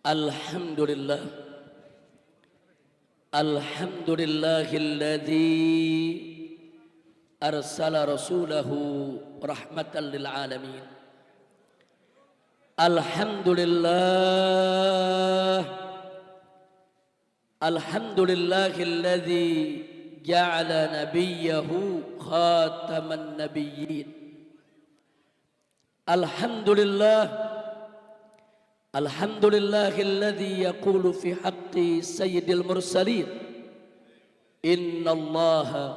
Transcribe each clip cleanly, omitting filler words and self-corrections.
Alhamdulillah. Alhamdulillahilladzi arsala rasulahu rahmatan lil alamin. Alhamdulillah. Alhamdulillahilladzi ja'ala nabiyyahu khataman nabiyyin. Alhamdulillah. Alhamdulillahilladzi yaqulu fi haqqi sayyidil mursalin. Innallaha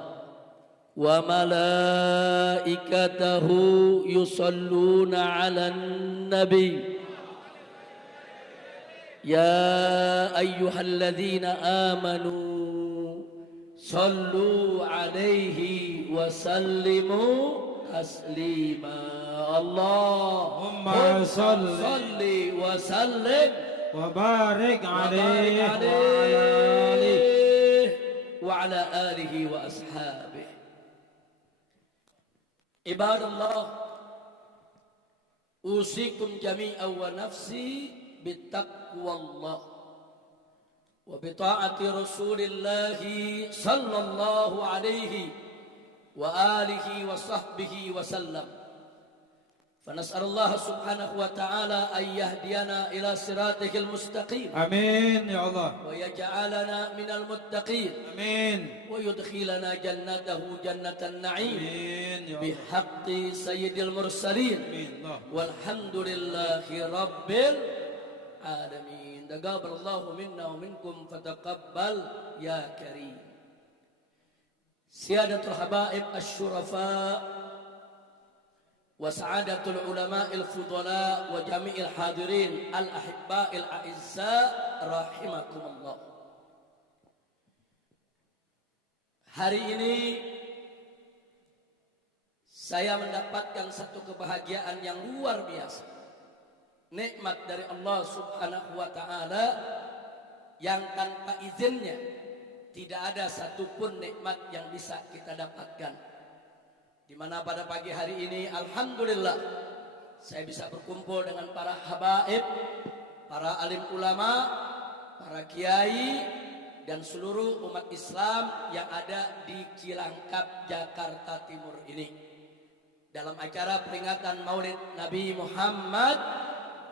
wa malaikatahu yusalluna 'alan nabi. Ya ayyuhalladzina amanu sallu 'alaihi wa sallimu taslima. Allahumma salli wa sallim wa barik alaihi wa ala alihi wa ashabihi. Ibadallah, usikum jami'an wa nafsi bittaqwallah wa bita'ati rasulillahi sallallahu alaihi wa alihi wa sahbihi wa sallam. Fanas'alullah subhanahu wa ta'ala an yahdiyana ila siratihil mustaqim. Amin ya Allah. Wa yaj'alana minal muttaqin. Amin. Wa yudkhilana jannatahu jannatan na'im. Amin ya Allah. Bihaqqi sayyidil mursalin. Amin. Walhamdulillahi rabbil alamin. Taqabbalallahu minna wa minkum fataqabbal ya karim. Siyadatul habaib asy-syurafa wa sa'adatul ulama'il fudala wa jami'il hadirin al-ahibba'il a'izza rahimakumullah. Hari ini saya mendapatkan satu kebahagiaan yang luar biasa. Nikmat dari Allah subhanahu wa ta'ala yang tanpa izinnya tidak ada satupun nikmat yang bisa kita dapatkan. Di mana pada pagi hari ini alhamdulillah saya bisa berkumpul dengan para habaib, para alim ulama, para kiai dan seluruh umat Islam yang ada di Cilangkap, Jakarta Timur ini dalam acara peringatan Maulid Nabi Muhammad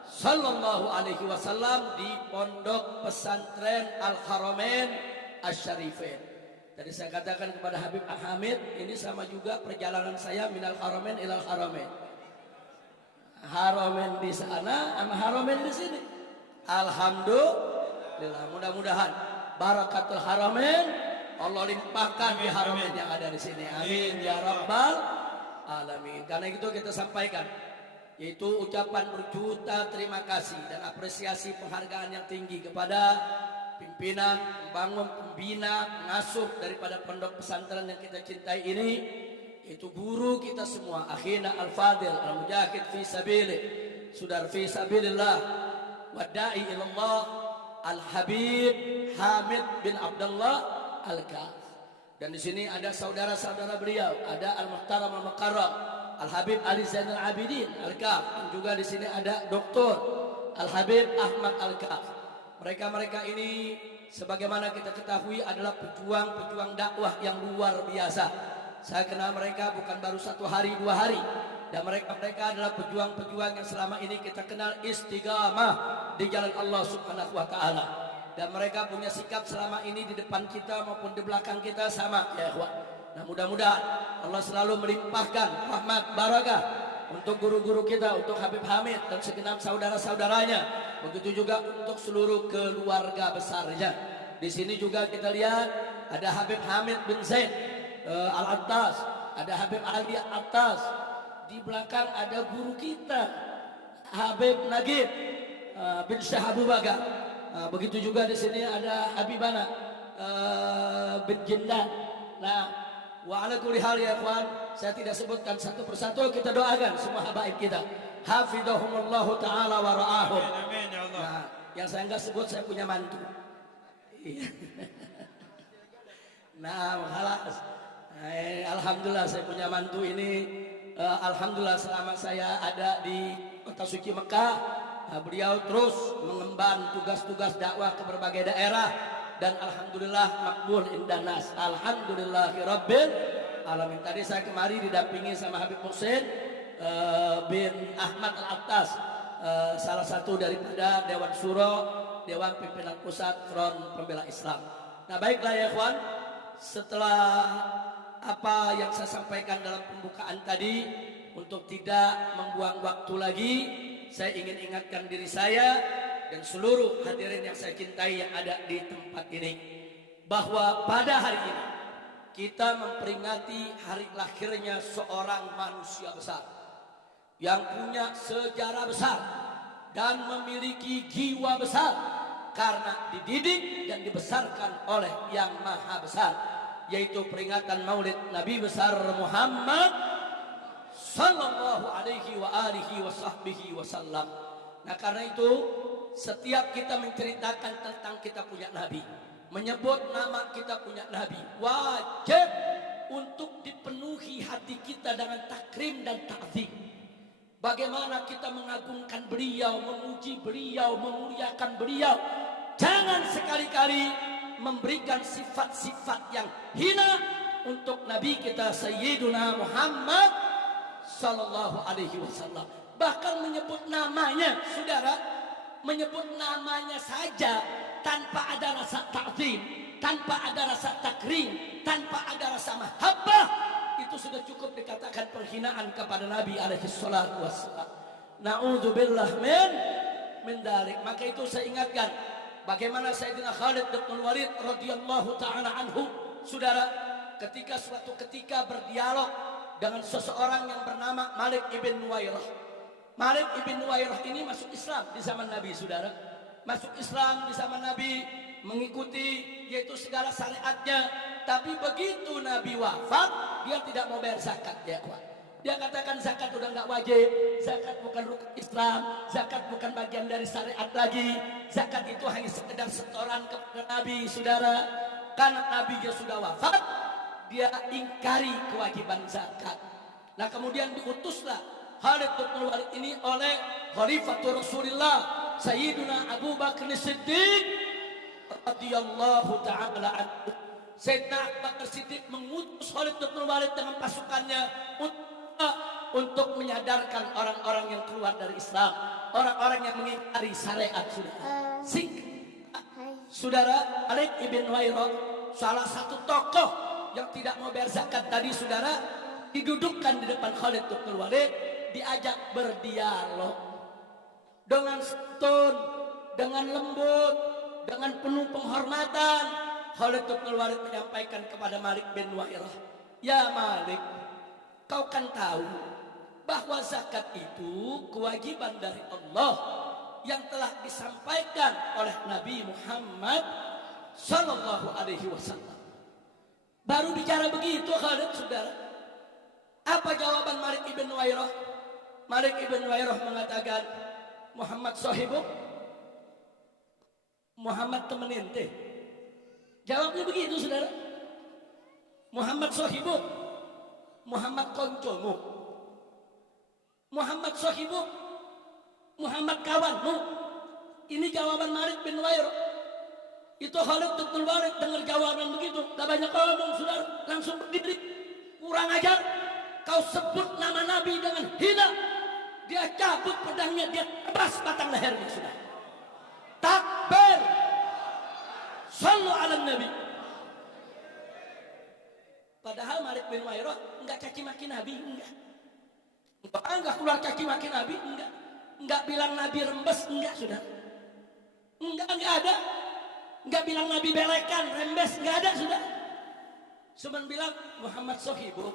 sallallahu alaihi wasallam di Pondok Pesantren Al-Haramain Asy-Syarifain. Tadi saya katakan kepada Habib Hamid, ini sama juga perjalanan saya minal haramain ilal haramain. Haramain di sana sama haramain di sini. Alhamdulillah, mudah-mudahan barakatul haramain Allah limpahkan di haramain yang ada di sini. Amin ya rabbal alamin. Karena itu kita sampaikan, yaitu ucapan berjuta terima kasih dan apresiasi penghargaan yang tinggi kepada pimpinan, pembangun, pembina, pengasuh daripada pondok pesantren yang kita cintai ini, yaitu guru kita semua, akhina al-fadil, al-mujahid fi sabilih, sudar fi sabilillah, wada'i ilallah, al-habib Hamid bin Abdullah al-Kaf. Dan di sini ada saudara-saudara beliau, ada al-muhtaram al-mukarram, al-habib Ali Zainal Abidin al-Kaf, dan juga di sini ada Dr. al-habib Ahmad al-Kaf. Mereka-mereka ini sebagaimana kita ketahui adalah pejuang-pejuang dakwah yang luar biasa. Saya kenal mereka bukan baru 1 hari 2 hari. Dan mereka adalah pejuang-pejuang yang selama ini kita kenal istiqamah di jalan Allah subhanahu wa ta'ala. Dan mereka punya sikap selama ini di depan kita maupun di belakang kita sama ya ikhwan. Nah mudah-mudahan Allah selalu melimpahkan rahmat barakah untuk guru-guru kita, untuk Habib Hamid dan segenap saudara-saudaranya. Begitu juga untuk seluruh keluarga besarnya. Di sini juga kita lihat ada Habib Hamid bin Zaid Al-Attas, ada Habib Ali Al-Attas. Di belakang ada guru kita Habib Nagib bin Syah Abu Bakar. Begitu juga di sini ada Habibana bin Jindan. Nah, wa ala kulli hal ya ikhwan, saya tidak sebutkan satu persatu, kita doakan semua habaib kita. Hafidhahumullahu ta'ala wa ra'ahum. Amin ya Allah. Nah, yang saya enggak sebut saya punya mantu. Nah, halas. Alhamdulillah saya punya mantu ini. Alhamdulillah selama saya ada di kota suci Mekah, beliau terus mengemban tugas-tugas dakwah ke berbagai daerah dan alhamdulillah makbul indanas. Alhamdulillahirabbil alamin. Tadi saya kemari didampingi sama Habib Muhsin bin Ahmad Al-Attas, salah satu daripada Dewan Syuro, Dewan Pimpinan Pusat Front Pembela Islam. Nah, baiklah ya ikhwan, setelah apa yang saya sampaikan dalam pembukaan tadi, untuk tidak membuang waktu lagi, saya ingin ingatkan diri saya dan seluruh hadirin yang saya cintai yang ada di tempat ini, bahwa pada hari ini kita memperingati hari lahirnya seorang manusia besar yang punya sejarah besar dan memiliki jiwa besar karena dididik dan dibesarkan oleh Yang Maha Besar, yaitu peringatan Maulid Nabi besar Muhammad sallallahu alaihi wa alihi wa sahbihi wasallam. Nah, karena itu setiap kita menceritakan tentang kita punya Nabi, menyebut nama kita punya Nabi, wajib untuk dipenuhi hati kita dengan takrim dan ta'zim. Bagaimana kita mengagungkan beliau, memuji beliau, memuliakan beliau. Jangan sekali-kali memberikan sifat-sifat yang hina untuk Nabi kita Sayyiduna Muhammad sallallahu alaihi wasallam. Bahkan menyebut namanya, saudara, menyebut namanya saja tanpa ada rasa ta'zim, tanpa ada rasa takrim, tanpa ada rasa mahabbah, itu sudah cukup dikatakan penghinaan kepada Nabi alaihi salatu wassalam. Na'udzubillah min dzalik. Maka itu saya ingatkan bagaimana Sayyidina Khalid bin Walid radhiyallahu taala anhu, saudara, ketika suatu ketika berdialog dengan seseorang yang bernama Malik ibn Nuwairah. Malik ibn Nuwairah ini masuk Islam di zaman Nabi, saudara. Masuk Islam di zaman Nabi, mengikuti yaitu segala syariatnya. Tapi begitu Nabi wafat, dia tidak mau bayar zakat, ya kawan. Dia katakan zakat udah nggak wajib, zakat bukan rukun Islam, zakat bukan bagian dari syariat lagi. Zakat itu hanya sekedar setoran kepada Nabi, saudara. Karena Nabi dia sudah wafat, dia ingkari kewajiban zakat. Nah, kemudian diutuslah Khalid bin Walid ini oleh Khalifatul Rasulullah Sayyiduna Abu Bakar Siddiq radhiyallahu taala anhu. Sayyidina Abu Bakar Siddiq mengutus Khalid bin Walid dengan pasukannya untuk menyadarkan orang-orang yang keluar dari Islam, orang-orang yang mengingkari syariat, saudara. Khalid ibn Walid, salah satu tokoh yang tidak mau bayar zakat tadi, saudara, didudukkan di depan Khalid bin Walid, diajak berdialog dengan santun, dengan lembut, dengan penuh penghormatan. Khalid bin Walid menyampaikan kepada Malik bin Nuwairah, "Ya Malik, kau kan tahu bahwa zakat itu kewajiban dari Allah yang telah disampaikan oleh Nabi Muhammad sallallahu alaihi wasallam." Baru bicara begitu Khalid, saudara, apa jawaban Malik ibn Nuwairah? Malik ibn Nuwairah mengatakan, "Muhammad sahibuk, Muhammad temen ente." Jawabnya begitu, saudara. Muhammad sahibuk, Muhammad koncomu. Muhammad sahibuk, Muhammad kawanmu. Ini jawaban Malik bin Nuwairah. Itu Khalid bin Walid dengar jawaban begitu, gak banyak ngomong, saudara, langsung berdiri. Kurang ajar, kau sebut nama Nabi dengan hina. Dia cabut pedangnya, dia tebas batang lehernya, saudara. Takbir, sallu ala Nabi. Padahal Malik bin Nuwairah enggak caci maki Nabi, enggak keluar caci maki Nabi, enggak bilang Nabi rembes, enggak, saudara. Enggak ada. Enggak bilang Nabi belekan, rembes, enggak ada, sudah. Cuma bilang Muhammad sohibu,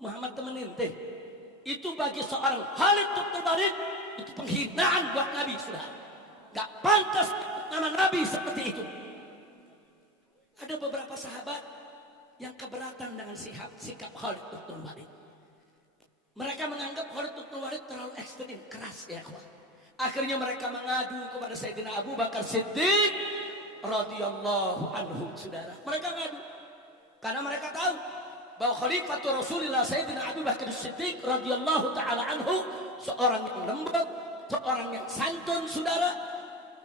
Muhammad temen ente. Itu bagi seorang Khalid bin Walid itu penghinaan buat Nabi, sudah. Enggak pantas nama Nabi seperti itu. Ada beberapa sahabat yang keberatan dengan sikap Khalid bin Walid. Mereka menganggap Khalid bin Walid terlalu ekstrim, keras, ya kawan. Akhirnya mereka mengadu kepada Sayyidina Abu Bakar Siddiq radhiyallahu anhu, saudara. Mereka ngadu karena mereka tahu bahwa Khalifatul Rasulullah Sayyidina Abu Bakar Siddiq radhiyallahu taala anhu seorang yang lembut, seorang yang santun, saudara.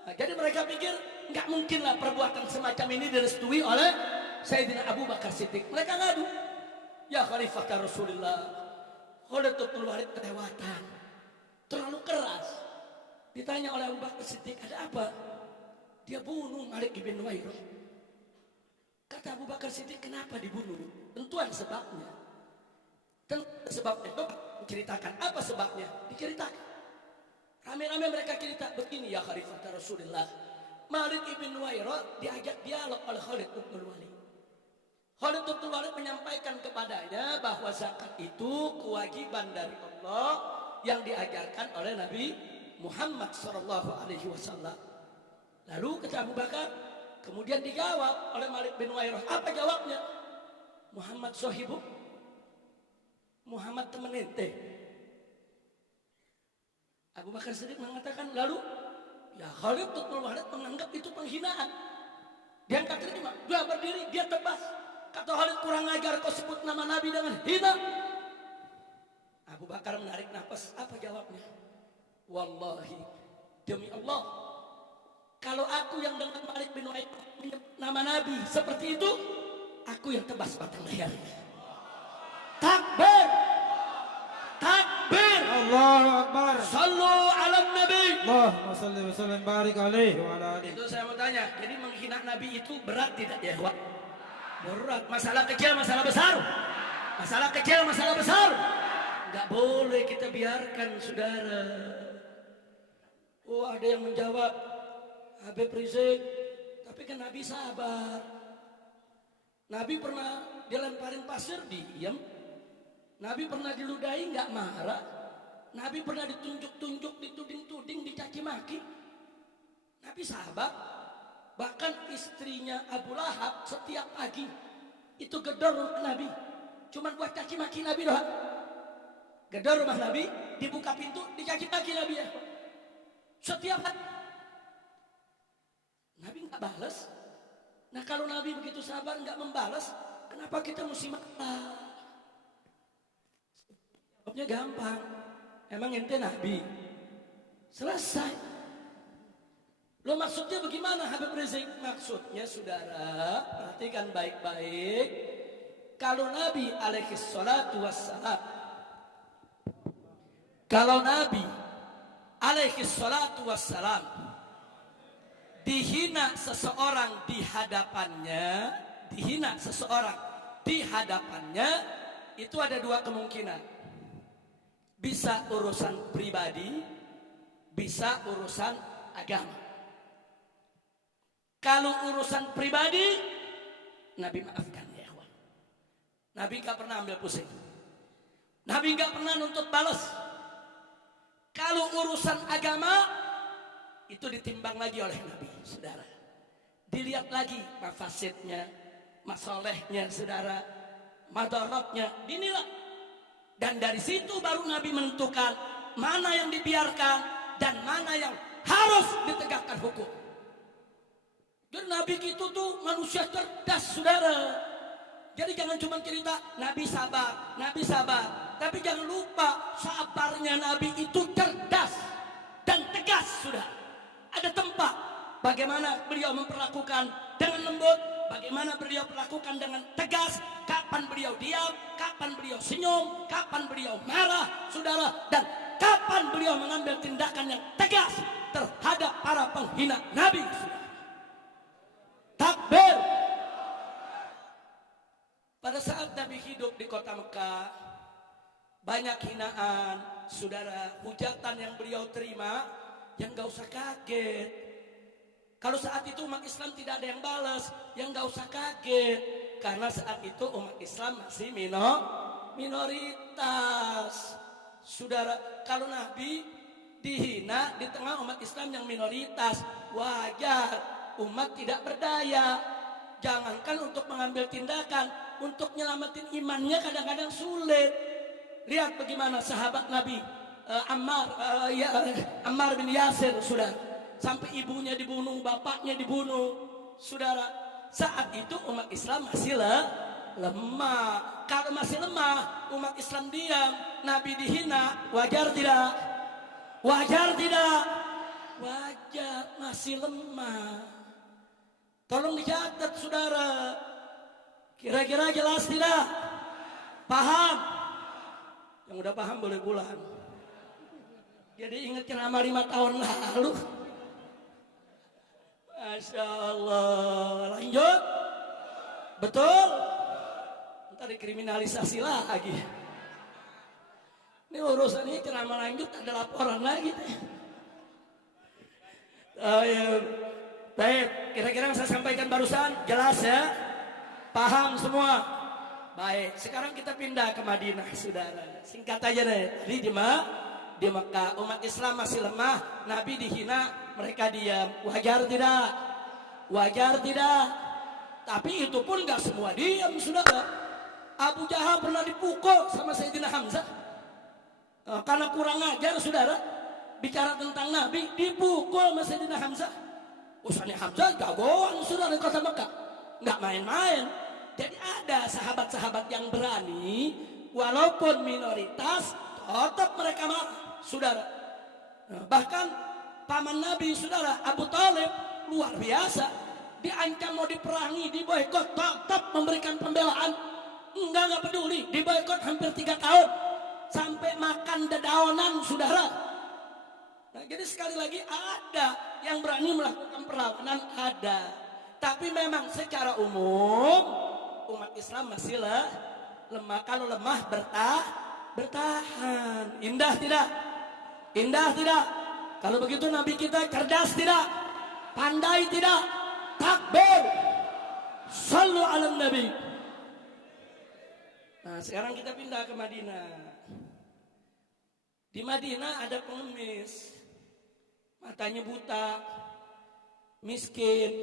Nah, jadi mereka pikir nggak mungkinlah perbuatan semacam ini direstui oleh Sayyidina Abu Bakar Siddiq. Mereka ngadu, ya Khalifah Rasulullah, Khalid bin Walid kelewatan, terlalu keras. Ditanya oleh Abu Bakar Siddiq, ada apa? Dia bunuh Malik bin Nuwairah. Kata Abu Bakar Siddiq, kenapa dibunuh? Tentu ada sebabnya. Sebabnya, menceritakan apa sebabnya? Diceritakan. Rame-rame mereka cerita begini, ya Khalifah Rasulullah, Malik bin Nuwairah diajak dialog oleh Khalid bin Walid. Khalid bin Walid menyampaikan kepadanya bahwa zakat itu kewajiban dari Allah yang diajarkan oleh Nabi Muhammad SAW. Lalu kata Abu Bakar, kemudian dijawab oleh Malik bin Nuwairah. Apa jawabnya? Muhammad sahibu, Muhammad teman ente. Abu Bakar Siddiq mengatakan, lalu ya Khalid bin Walid menganggap itu penghinaan. Dia angkat terima, dia berdiri, dia tebas. Kata Khalid, kurang ajar kau sebut nama Nabi dengan hina. Abu Bakar menarik nafas, apa jawabnya? Wallahi, demi Allah, kalau aku yang dengan Malik bin Nuwairah nama Nabi seperti itu, aku yang tebas batang lehernya. Takbir, takbir, Allahu Akbar. sallu ala Nabi. Allahumma salli wa sallim barik alaihi wa ala alihi. Itu saya mau tanya, jadi menghina Nabi itu berat tidak ya, Wak? Berat. Masalah kecil, masalah besar. Masalah kecil, masalah besar. Enggak boleh kita biarkan, saudara. Oh, ada yang menjawab, Habib Rizik, tapi kan Nabi sabar. Nabi pernah dilemparin pasir, diam. Nabi pernah diludahi, nggak marah. Nabi pernah ditunjuk-tunjuk, dituding-tuding, dicaci maki. Nabi sabar. Bahkan istrinya Abu Lahab setiap pagi itu gedor rumah Nabi, cuman buat caci maki Nabi doang. Gedor rumah Nabi, dibuka pintu, dicaci maki Nabi ya. Setiap hari. Nabi nggak balas. Nah kalau Nabi begitu sabar nggak membalas, kenapa kita mesti marah? Jawabnya gampang. Emang ente Nabi? Selesai. Lo maksudnya bagaimana Habib Rizik? Maksudnya saudara, perhatikan baik-baik. Kalau Nabi alaihi salatu wassalam, kalau Nabi alaihi salatu wassalam dihina seseorang di hadapannya, dihina seseorang di hadapannya, itu ada dua kemungkinan. Bisa urusan pribadi, bisa urusan agama. Kalau urusan pribadi, Nabi maafkan ya ikhwan. Nabi gak pernah ambil pusing. Nabi gak pernah nuntut balas. Kalau urusan agama, itu ditimbang lagi oleh Nabi, saudara. Dilihat lagi mafasidnya, masalahnya, saudara, madaratnya, dinilai. Dan dari situ baru Nabi menentukan mana yang dibiarkan dan mana yang harus ditegakkan hukum. Jadi Nabi itu tuh manusia cerdas, saudara. Jadi jangan cuma cerita Nabi sabar, Nabi sabar. Tapi jangan lupa sabarnya Nabi itu cerdas dan tegas, saudara. Ada tempat bagaimana beliau memperlakukan dengan lembut, bagaimana beliau perlakukan dengan tegas, kapan beliau diam, kapan beliau senyum, kapan beliau marah, saudara, dan kapan beliau mengambil tindakan yang tegas terhadap para penghina Nabi, saudara. Takbir. Pada saat Nabi hidup di kota Mekah, banyak hinaan, saudara, hujatan yang beliau terima, yang gak usah kaget. Kalau saat itu umat Islam tidak ada yang balas, yang gak usah kaget. Karena saat itu umat Islam masih minoritas. Saudara, kalau Nabi dihina di tengah umat Islam yang minoritas, wajar. Umat tidak berdaya. Jangankan untuk mengambil tindakan, untuk nyelamatin imannya kadang-kadang sulit. Lihat bagaimana sahabat Nabi Ammar bin Yasir, saudara, sampai ibunya dibunuh, bapaknya dibunuh, saudara. Saat itu umat Islam masih lemah. Kalau masih lemah, umat Islam diam, Nabi dihina, wajar tidak? Wajar tidak? Wajar, masih lemah. Tolong dicatat saudara. Kira-kira jelas tidak? Paham? Yang udah paham boleh pulang. Jadi ingat ceramah 5 tahun lalu. Masya Allah. Lanjut. Betul? Ntar dikriminalisasi lagi. Ini urusan ini ceramah lanjut ada laporan lagi. Baik, kira-kira yang saya sampaikan barusan jelas ya? Paham semua? Baik, sekarang kita pindah ke Madinah, saudara. Singkat aja deh. Tadi di Mekah, umat Islam masih lemah, Nabi dihina, mereka diam. Wajar tidak? Wajar tidak? Tapi itu pun gak semua diam, saudara. Abu Jahal pernah dipukul sama Sayyidina Hamzah. Karena kurang ajar, saudara. Bicara tentang Nabi, dipukul sama Sayyidina Hamzah. Usahanya Hamzah jagoan, saudara, di kota Mekah. Gak main-main. Jadi ada sahabat-sahabat yang berani, walaupun minoritas, tetap mereka marah, saudara. Bahkan paman Nabi, saudara, Abu Thalib, luar biasa. Diancam mau diperangi, diboikot, tetap memberikan pembelaan. Enggak peduli, diboikot hampir 3 tahun. Sampai makan dedaunan, saudara. Nah, jadi sekali lagi ada yang berani melakukan perlawanan, ada. Tapi memang secara umum umat Islam masih lemah. Kalau lemah bertahan. Indah tidak? Indah tidak? Kalau begitu Nabi kita cerdas tidak? Pandai tidak? Takbir. Sallu ala Nabi. Nah, sekarang kita pindah ke Madinah. Di Madinah ada pengemis. Matanya buta, miskin,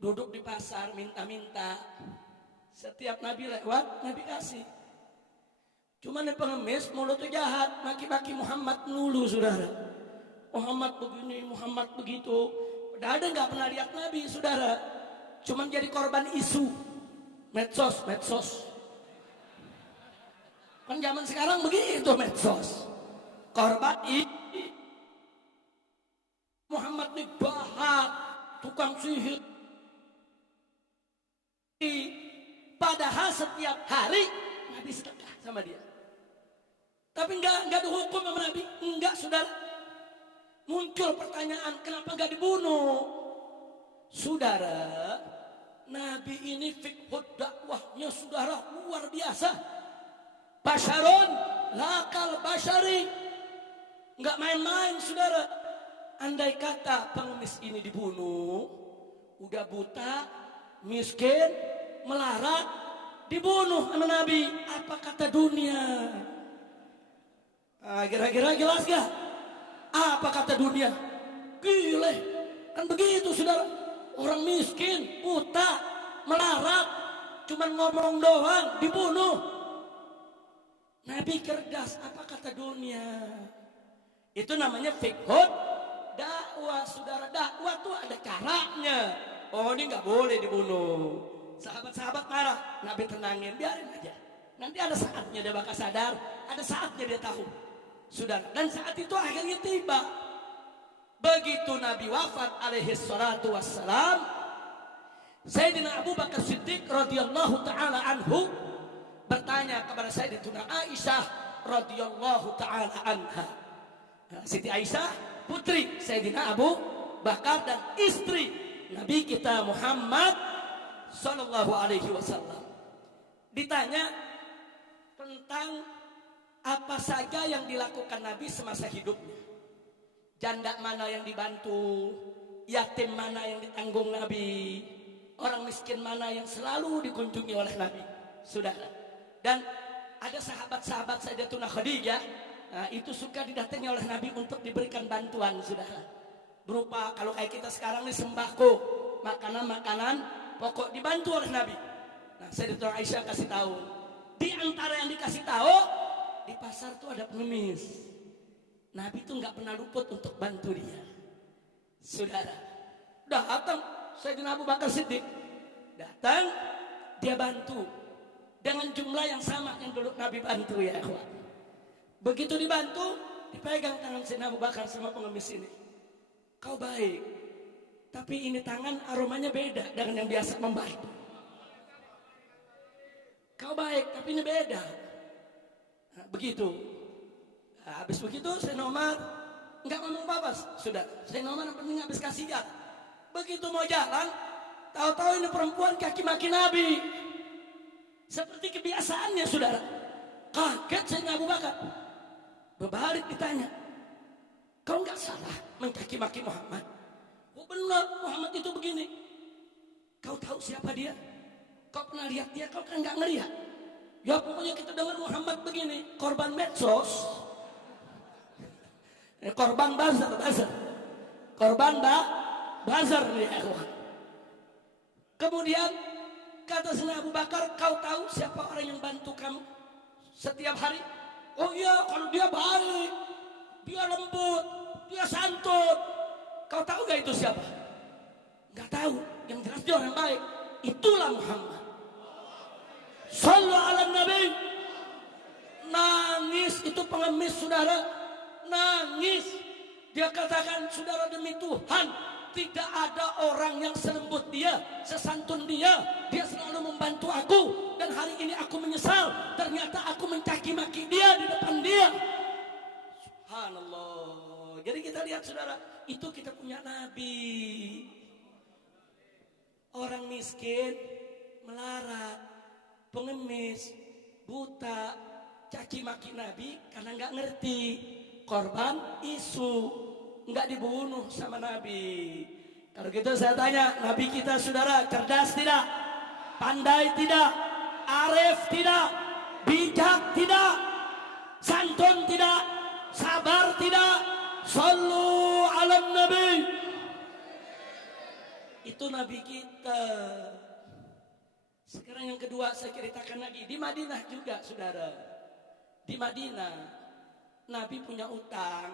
duduk di pasar minta-minta. Setiap Nabi lewat, Nabi kasih. Cuma nih pengemis mulutnya jahat, maki-maki Muhammad nulu, saudara. Muhammad begini, Muhammad begitu. Padahal nggak pernah lihat Nabi, saudara. Cuma jadi korban isu medsos. Kan zaman sekarang begitu medsos. Korban Muhammad nih bahat, tukang sihir. Padahal setiap hari Nabi sedekah sama dia. Tapi enggak dihukum sama Nabi. Enggak, saudara. Muncul pertanyaan, kenapa enggak dibunuh? Saudara, Nabi ini fiqhud dakwahnya, saudara, luar biasa. Basyarun lakal basyari. Enggak main-main, saudara. Andai kata pengemis ini dibunuh, udah buta, miskin, melarat, dibunuh sama Nabi. Apa kata dunia? Kira-kira jelas gak? Apa kata dunia? Gile, kan begitu, saudara. Orang miskin, buta, melarat, cuman ngomong doang, dibunuh. Nabi cerdas, apa kata dunia? Itu namanya fiqhud dakwah, saudara. Dakwah tuh ada caranya. Oh, ini nggak boleh dibunuh. Sahabat-sahabat marah, Nabi tenangin, biarin aja. Nanti ada saatnya dia bakal sadar, ada saatnya dia tahu. Saudara, dan saat itu akhirnya tiba. Begitu Nabi wafat alaihi salatu wassalam, Sayyidina Abu Bakar Siddiq radhiyallahu taala anhu bertanya kepada Sayyidatuna Aisyah radhiyallahu taala anha. Siti Aisyah, putri Sayyidina Abu Bakar dan istri Nabi kita Muhammad sallallahu alaihi wasallam. Ditanya tentang apa saja yang dilakukan Nabi semasa hidupnya. Janda mana yang dibantu, yatim mana yang ditanggung Nabi, orang miskin mana yang selalu dikunjungi oleh Nabi, saudara. Dan ada sahabat-sahabat Sayyidatuna Khadijah, nah, itu suka didatangi oleh Nabi untuk diberikan bantuan, saudara. Berupa kalau kayak kita sekarang nih sembako, makanan-makanan pokok dibantu oleh Nabi. Nah, Sayyidatuna Aisyah kasih tahu, di antara yang dikasih tahu, di pasar tuh ada pengemis. Nabi tuh nggak pernah luput untuk bantu dia, saudara. Datang Sayyidina Abu Bakar Siddiq, datang dia bantu dengan jumlah yang sama yang dulu Nabi bantu, ya ikhwan. Begitu dibantu, dipegang tangan Sayyidina Abu Bakar sama pengemis ini. Kau baik, tapi ini tangan aromanya beda dengan yang biasa membantu. Kau baik, tapi ini beda. Nah, begitu. Nah, habis begitu Sayyidina Umar nggak ngomong apa-apa. Sudah, Sayyidina Umar yang penting habis kasihan. Begitu mau jalan, tahu-tahu ini perempuan kaki maki Nabi. Seperti kebiasaannya, saudara. Kaget Sayyidina Abu Bakar. Berbalik ditanya, kau nggak salah mencaci maki Muhammad? Oh benar, Muhammad itu begini. Kau tahu siapa dia? Kau pernah lihat dia? Kau kan nggak ngelihat. Ya pokoknya kita dengar Muhammad begini, korban medsos, korban buzzer, korban buzzer nih. Kemudian kata Sayyidina Abu Bakar, kau tahu siapa orang yang bantu kamu setiap hari? Oh iya, kalau dia baik, dia lembut, dia santun. Kau tahu gak itu siapa? Gak tahu, yang jelas dia orang baik. Itulah Muhammad. Sallu ala Nabi. Nangis itu pengemis, saudara. Nangis. Dia katakan, saudara, demi Tuhan, tidak ada orang yang selembut dia, sesantun dia. Dia selalu membantu aku. Dan hari ini aku menyesal. Ternyata aku mencaci maki dia di depan dia. Subhanallah. Jadi kita lihat, saudara, itu kita punya Nabi. Orang miskin, melarat, pengemis, buta, caci maki Nabi karena nggak ngerti. Korban isu, nggak dibunuh sama Nabi. Kalau gitu saya tanya, Nabi kita, saudara, cerdas tidak? Pandai tidak? Arif tidak? Bijak tidak? Santun tidak? Sabar tidak? Sallu ala Nabi. Itu Nabi kita. Sekarang yang kedua saya ceritakan lagi. Di Madinah juga, saudara. Di Madinah Nabi punya utang,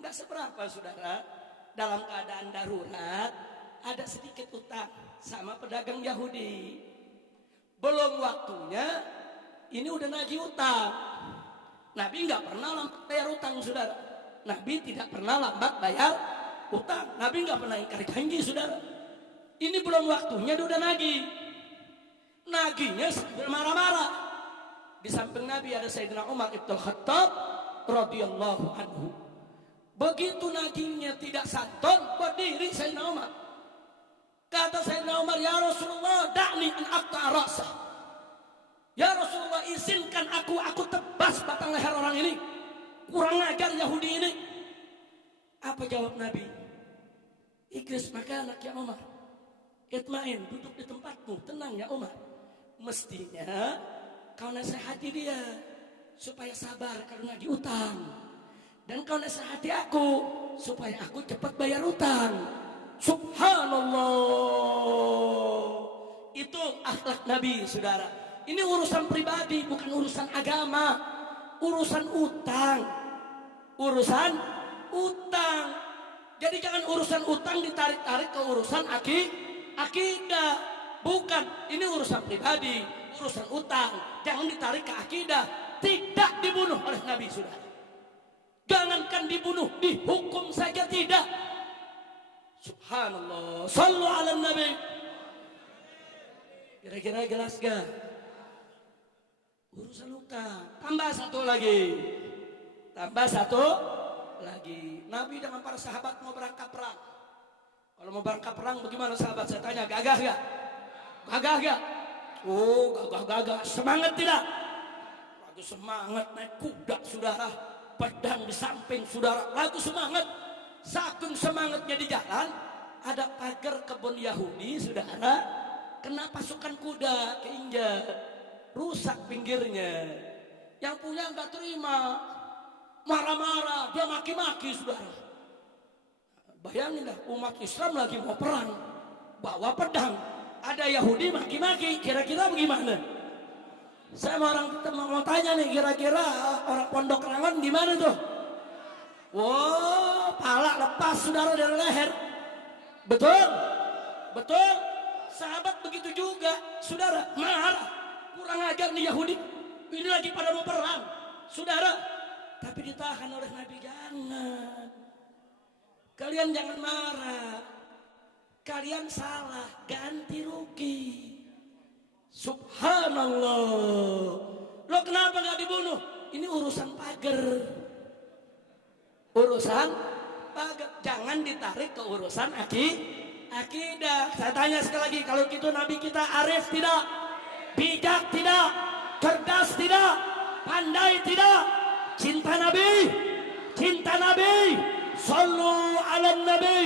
nggak seberapa, saudara. Dalam keadaan darurat, ada sedikit utang sama pedagang Yahudi. Belum waktunya, ini udah nagih utang. Nabi nggak pernah lambat bayar utang, saudara. Nabi tidak pernah lambat bayar utang. Nabi nggak pernah ingkar janji, saudara. Ini belum waktunya, dia udah nagih. Nagihnya sambil marah-marah. Di samping Nabi ada Sayyidina Umar ibn Khattab radhiyallahu anhu. Begitu nagihnya tidak santun, berdiri Sayyidina Umar. Kata Sayyidina Umar, ya Rasulullah, da'ni an aqta'a ra'sah. Ya Rasulullah, izinkan aku tebas batang leher orang ini. Kurang ajar Yahudi ini. Apa jawab Nabi? Ikris makanak ya Umar. Itmain, duduk di tempatmu, tenang ya Umar. Mestinya kau nasihati dia supaya sabar karena diutang. Dan kau nasihati aku supaya aku cepat bayar utang. Subhanallah. Itu akhlak Nabi, saudara. Ini urusan pribadi, bukan urusan agama. Urusan utang. Urusan utang. Jadi jangan urusan utang ditarik-tarik ke urusan akidah. Bukan, ini urusan pribadi, urusan utang. Jangan ditarik ke akidah. Tidak dibunuh oleh Nabi, saudara. Jangankan dibunuh, dihukum saja tidak. Subhanallah. Sallu ala Nabi. Kira-kira jelas gak? Urusan utang. Tambah satu lagi. Nabi dengan para sahabat mau berangkat perang. Kalau mau berangkat perang bagaimana sahabat? Saya tanya, gagah gak? Gagah gak? Oh, gagah. Semangat tidak? Lagu semangat, naik kuda, saudara. Pedang di samping, saudara. Lagu semangat. Saking semangatnya di jalan, ada pagar kebun Yahudi, saudara. Kena pasukan kuda keinjak, rusak pinggirnya. Yang punya nggak terima, marah-marah, dia maki-maki, saudara. Bayangin dah, umat Islam lagi mau perang, bawa pedang, ada Yahudi maki-maki, kira-kira bagaimana? Saya mau tanya nih, kira-kira orang Pondok Rangon gimana tuh? Wow, pala lepas, saudara, dari leher. Betul? Sahabat begitu juga, saudara, marah. Kurang ajar nih Yahudi. Ini lagi pada mau perang, saudara. tapi ditahan oleh Nabi. Jangan. Kalian jangan marah. Kalian salah, ganti rugi. Subhanallah. Lo kenapa gak dibunuh? Ini urusan pagar. Urusan pagar. Jangan ditarik ke urusan akidah. Saya tanya sekali lagi, kalau gitu Nabi kita arif tidak? Bijak tidak? Cerdas tidak? Pandai tidak? Cinta Nabi? Cinta Nabi? Sallu ala Nabi.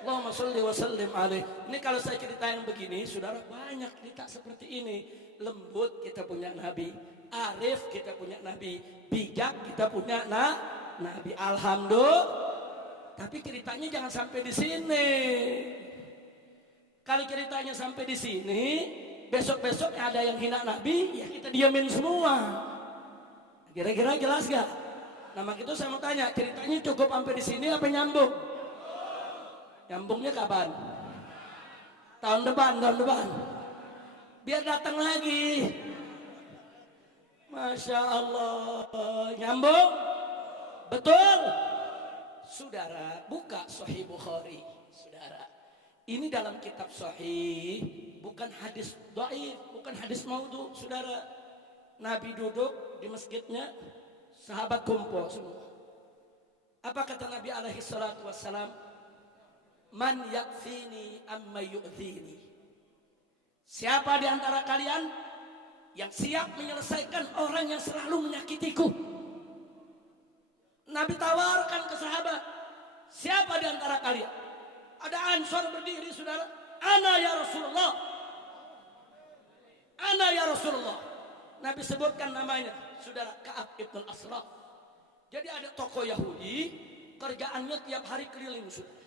Allahumma salli wa sallim alaih. Ini kalau saya ceritain begini, saudara, banyak cerita seperti ini. Lembut kita punya Nabi, arif kita punya Nabi, bijak kita punya Nabi. Alhamdulillah. Tapi ceritanya jangan sampai di sini. Kalau ceritanya sampai di sini, besok-besok ada yang hina Nabi, ya kita diamin semua. Kira-kira jelas gak? Nah, maka itu saya mau tanya, ceritanya cukup sampai di sini apa nyambung? Nyambungnya kapan? Tahun depan. Biar datang lagi. Masya Allah. Nyambung? Betul? Saudara, buka Sahih Bukhari. Saudara, ini dalam kitab Sahih, bukan hadis dhaif, bukan hadis maudhu. Saudara, Nabi duduk di masjidnya, sahabat kumpul semua. Apa kata Nabi alaihi salatu wassalam? Man yakfini amma yu'thini. Siapa di antara kalian yang siap menyelesaikan orang yang selalu menyakitiku? Nabi tawarkan ke sahabat, siapa di antara kalian? Ada Ansor berdiri, saudara. Ana ya Rasulullah. Ana ya Rasulullah. Nabi sebutkan namanya, saudara, Ka'ab ibn al-Ashraf. Jadi ada tokoh Yahudi, kerjaannya tiap hari keliling, saudara.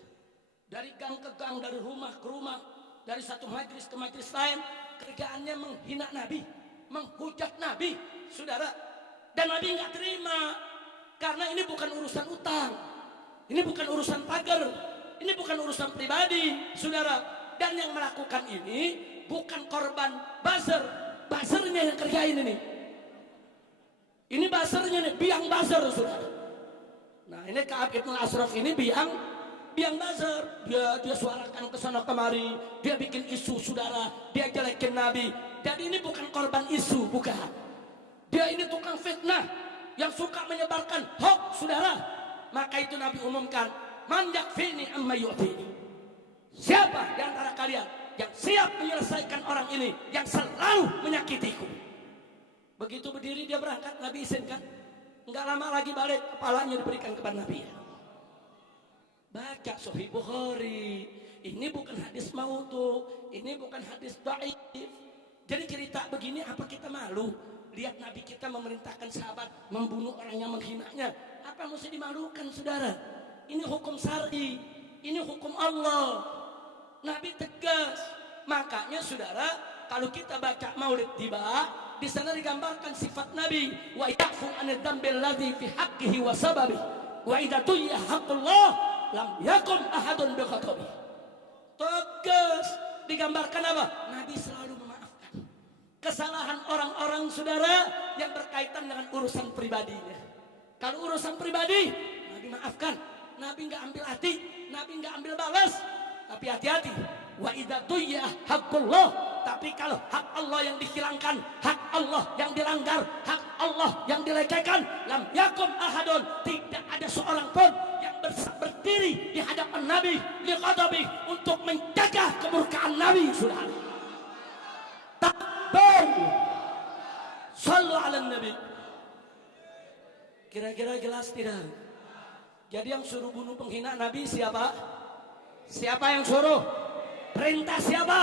Dari gang ke gang, dari rumah ke rumah, dari satu majlis ke majlis lain, kerjaannya menghina Nabi, menghujat Nabi, saudara. Dan Nabi nggak terima, karena ini bukan urusan utang, ini bukan urusan pagar, ini bukan urusan pribadi, saudara. Dan yang melakukan ini bukan korban buzzer, buzzernya yang kerjain ini. Ini buzzernya nih, biang buzzer, saudara. Nah, ini Ka'ab ibn al-Ashraf ini biang buzzer, dia suarakan ke sana kemari, dia bikin isu, saudara, dia jelekin Nabi. Jadi ini bukan korban isu, bukan. Dia ini tukang fitnah yang suka menyebarkan hoax, saudara. Maka itu Nabi umumkan, man yakfini amma yu'tini. Siapa di antara kalian yang siap menyelesaikan orang ini yang selalu menyakitiku? Begitu berdiri dia berangkat, Nabi izinkan. Enggak lama lagi balik, kepalanya diberikan kepada Nabi. Baca Sahih Bukhari. Ini bukan hadis maudhu, ini bukan hadis dhaif. Jadi cerita begini apa kita malu? Lihat Nabi kita memerintahkan sahabat membunuh orang yang menghinanya. Apa mesti dimalukan, saudara? Ini hukum syar'i, ini hukum Allah. Nabi tegas. Makanya, saudara, kalau kita baca Maulid Tiba, di sana digambarkan sifat Nabi. Wa ya'fu 'anil dzambil ladzi fi haqqihi wa sababi. Wa idza tuyya haqqullah lam yakum ahadun biqatabi. Tegas digambarkan apa? Nabi selalu memaafkan kesalahan orang-orang, saudara, yang berkaitan dengan urusan pribadinya. Kalau urusan pribadi, Nabi maafkan. Nabi nggak ambil hati, Nabi nggak ambil balas. Tapi hati-hati. Wa idza tuyya haqqullah. Tapi kalau hak Allah yang dihilangkan, hak Allah yang dilanggar, hak Allah yang dilecehkan, lam yakum ahadun, tidak ada seorang pun yang berdiri di hadapan Nabi liqadabi, untuk mencegah kemurkaan Nabi, saudara. Takbir. Sallu ala Nabi. Kira-kira jelas tidak? Jadi yang suruh bunuh penghina Nabi siapa? Siapa yang suruh? Perintah siapa?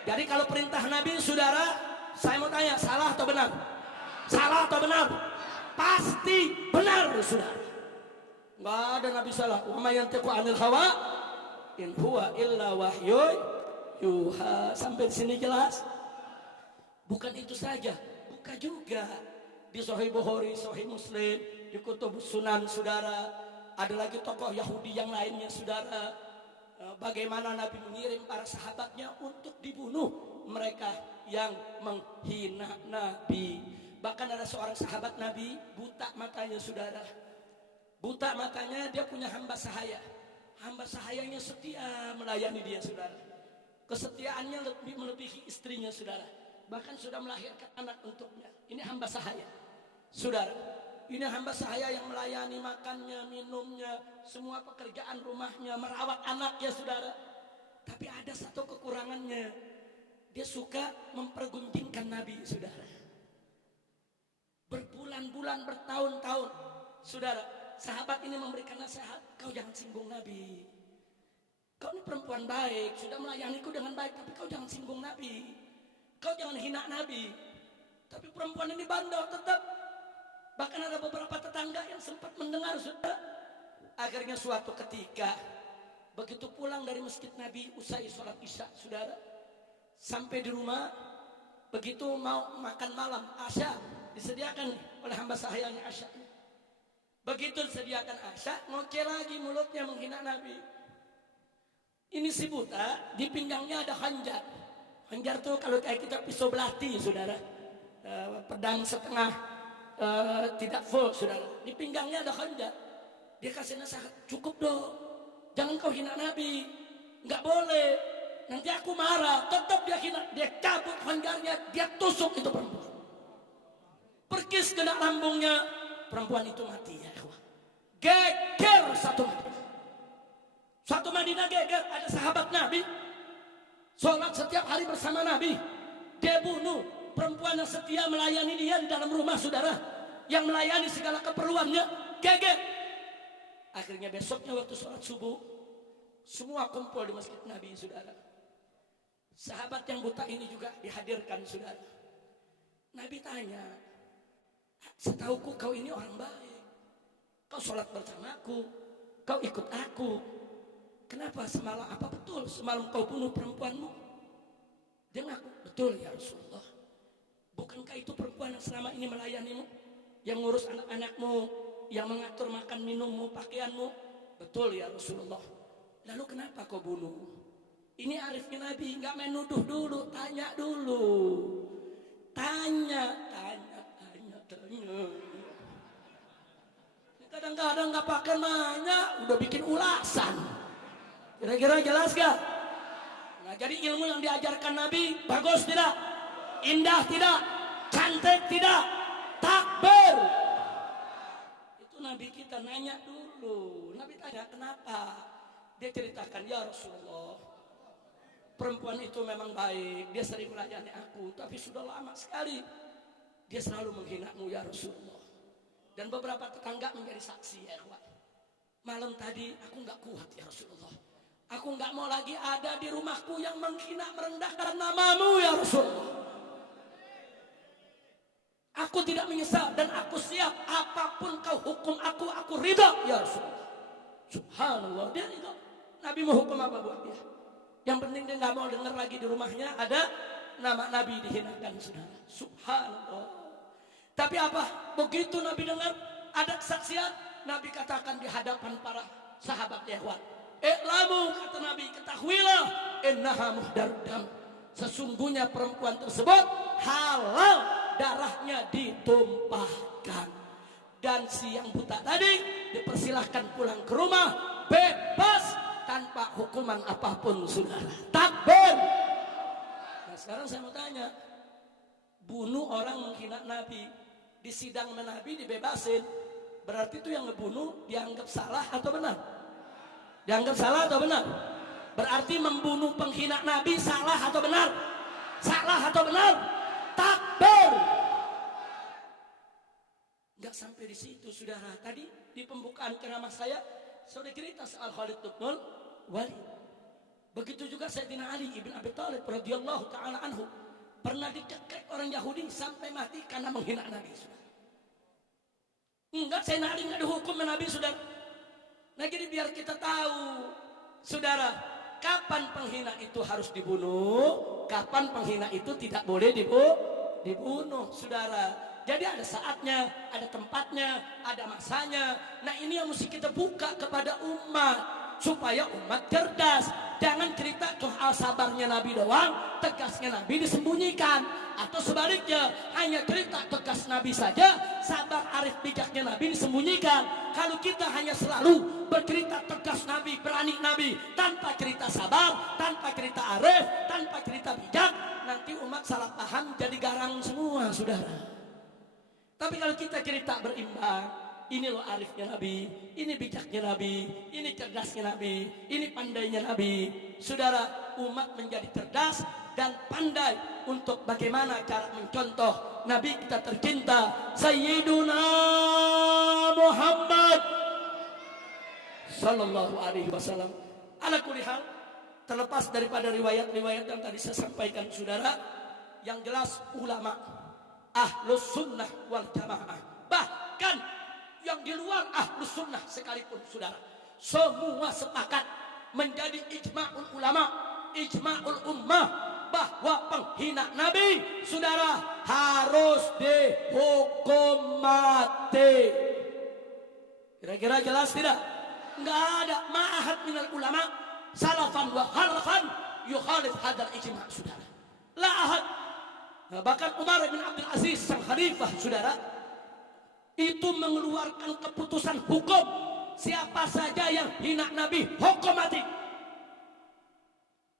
Jadi kalau perintah Nabi, saudara, saya mau tanya, salah atau benar? Salah atau benar? Pasti benar, saudara. Nggak ada Nabi salah. Wa may yantiqu 'anil hawa in huwa illa wahyu yuha. Sampai di sini jelas? Bukan itu saja, bukan juga di Sahih Bukhari, Sahih Muslim, di Kutubus Sunan, saudara. Ada lagi tokoh Yahudi yang lainnya, saudara. Bagaimana Nabi mengirim para sahabatnya untuk dibunuh mereka yang menghina Nabi, Bahkan ada seorang sahabat Nabi buta matanya, saudara. Buta matanya, dia punya hamba sahaya. Hamba sahayanya setia melayani dia, saudara. Kesetiaannya lebih melebihi istrinya, saudara. Bahkan sudah melahirkan anak untuknya. Ini hamba sahaya, saudara. Ini hamba sahaya yang melayani makannya, minumnya, semua pekerjaan rumahnya, merawat anaknya, saudara. Tapi ada satu kekurangannya. Dia suka mempergunjingkan Nabi, saudara. Berbulan-bulan, bertahun-tahun, saudara. Sahabat ini memberikan nasihat, kau jangan singgung Nabi. Kau ini perempuan baik, sudah melayaniku dengan baik, tapi kau jangan singgung Nabi. Kau jangan hina Nabi. Tapi perempuan ini bandel tetap. Bahkan ada beberapa tetangga yang sempat mendengar, saudara. Akhirnya suatu ketika, begitu pulang dari masjid Nabi, usai sholat isya, saudara. Sampai di rumah, begitu mau makan malam, Asya disediakan oleh hamba sahayanya Asya. Begitu disediakan Asya, ngoceh lagi mulutnya menghina Nabi. Ini si buta, di pinggangnya ada khanjar. Khanjar tuh kalau kayak kita pisau belati, saudara. Pedang setengah, tidak full, saudara. Di pinggangnya ada khanjar. Dia kasih nasihat, cukup dong. Jangan kau hina Nabi. Nggak boleh. Nanti aku marah. Tetap dia hina. Dia cabut khanjarnya, dia tusuk itu perempuan. Perkis kena lambungnya. Perempuan itu mati, ya. Geger satu Madinah. Satu Madinah geger. Ada sahabat Nabi, sholat setiap hari bersama Nabi. Dia bunuh perempuan yang setia melayani dia di dalam rumah, saudara. Yang melayani segala keperluannya. Geger. Akhirnya besoknya waktu sholat subuh, semua kumpul di masjid Nabi, saudara. Sahabat yang buta ini juga dihadirkan, saudara. Nabi tanya, setauku kau ini orang baik. Kau sholat bersamaku, kau ikut aku. Kenapa semalam, apa betul semalam kau bunuh perempuanmu? Dia ngaku, betul ya Rasulullah. Bukankah itu perempuan yang selama ini melayanimu, yang ngurus anak-anakmu, yang mengatur makan minummu, pakaianmu? Betul ya Rasulullah. Lalu kenapa kau bunuh? Ini arifnya Nabi, nggak main nuduh dulu, tanya dulu. Tanya. Kadang-kadang nggak pakai nanya, udah bikin ulasan. Kira-kira jelas gak? Nah, jadi ilmu yang diajarkan Nabi bagus tidak? Indah tidak? Cantik tidak? Takbir. Itu Nabi kita nanya dulu. Nabi tanya kenapa? Dia ceritakan, ya Rasulullah, perempuan itu memang baik, dia sering melayani aku, tapi sudah lama sekali dia selalu menghinamu ya Rasulullah. Dan beberapa tetangga menjadi saksi, ya ikhwan. Malam tadi aku nggak kuat ya Rasulullah. Aku nggak mau lagi ada di rumahku yang menghina merendahkan namamu ya Rasulullah. Aku tidak menyesal dan aku siap apapun kau hukum aku ridha ya Rasulullah. Subhanallah, dia ridha. Nabi mau hukum apa buat dia? Yang penting dia nggak mau dengar lagi di rumahnya ada nama Nabi dihinakan, saudara. Subhanallah. Tapi apa? Begitu Nabi dengar ada kesaksian, Nabi katakan di hadapan para sahabat Yahwat. I'lamu, kata Nabi, ketahuilah, innaha muhdardam. Sesungguhnya perempuan tersebut halal darahnya ditumpahkan. Dan si yang buta tadi dipersilahkan pulang ke rumah bebas tanpa hukuman apapun, saudara. Takbir. Nah sekarang saya mau tanya, bunuh orang menghina Nabi, di sidang Nabi dibebasin, berarti itu yang ngebunuh dianggap salah atau benar? Dianggap salah atau benar? Berarti membunuh penghina Nabi salah atau benar? Salah atau benar? Takbir. Nggak sampai di situ, saudara. Tadi di pembukaan ceramah saya sudah cerita soal Khalid bin Walid. Begitu juga Sayyidina Ali ibn Abi Thalib radhiyallahu taala anhu pernah dicekek orang Yahudi sampai mati karena menghina Nabi, saudara. Enggak, Sayyidina Ali enggak dihukum Nabi, saudara. Nah jadi biar kita tahu, saudara, kapan penghina itu harus dibunuh, kapan penghina itu tidak boleh dibunuh, saudara. Jadi ada saatnya, ada tempatnya, ada masanya. Nah ini yang mesti kita buka kepada umat. supaya umat cerdas. Jangan cerita soal sabarnya Nabi doang, tegasnya Nabi disembunyikan. Atau sebaliknya, hanya cerita tegas Nabi saja, sabar arif bijaknya Nabi disembunyikan. Kalau kita hanya selalu bercerita tegas Nabi, berani Nabi, tanpa cerita sabar, tanpa cerita arif, tanpa cerita bijak, nanti umat salah paham jadi garang semua, saudara. Tapi kalau kita cerita berimbang, ini loh arifnya Nabi, ini bijaknya Nabi, ini cerdasnya Nabi, ini pandainya Nabi. Saudara, umat menjadi cerdas dan pandai untuk bagaimana cara mencontoh Nabi kita tercinta Sayyiduna Muhammad Sallallahu Alaihi Wasallam. Ala kulli hal, terlepas daripada riwayat-riwayat yang tadi saya sampaikan, saudara, yang jelas ulama Ahlus Sunnah wal Jamaah, bahkan yang di luar Ahlus Sunnah sekalipun, saudara, semua sepakat menjadi ijma'ul ulama, ijma'ul ummah, bahwa penghina Nabi, saudara, harus dihukum mati. Kira-kira jelas tidak? Enggak ada ma'ahad minal ulama salafan wa khalafan yukhalif hadal ijma', saudara. La ahad. Nah, bahkan Umar bin Abdul Aziz sang khalifah, saudara, itu mengeluarkan keputusan hukum, siapa saja yang hina Nabi hukum mati.